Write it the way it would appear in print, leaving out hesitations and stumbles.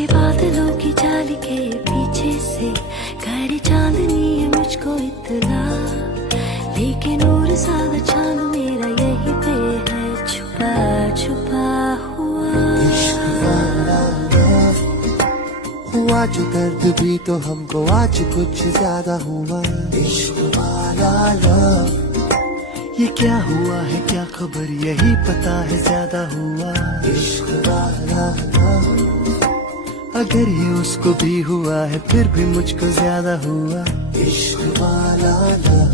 के बादलों की जाल के पीछे से करे चांदनी है मुझको इतना, लेकिन और ज्यादा चांद मेरा यही पे है छुपा छुपा हुआ। हुआ जो दर्द भी तो हमको आज कुछ ज्यादा हुआ। इश्क वाला लव, ये क्या हुआ है क्या खबर यही पता है ज्यादा हुआ। इश्क वाला लव, अगर ये उसको भी हुआ है फिर भी मुझको ज्यादा हुआ। इश्क वाला लव।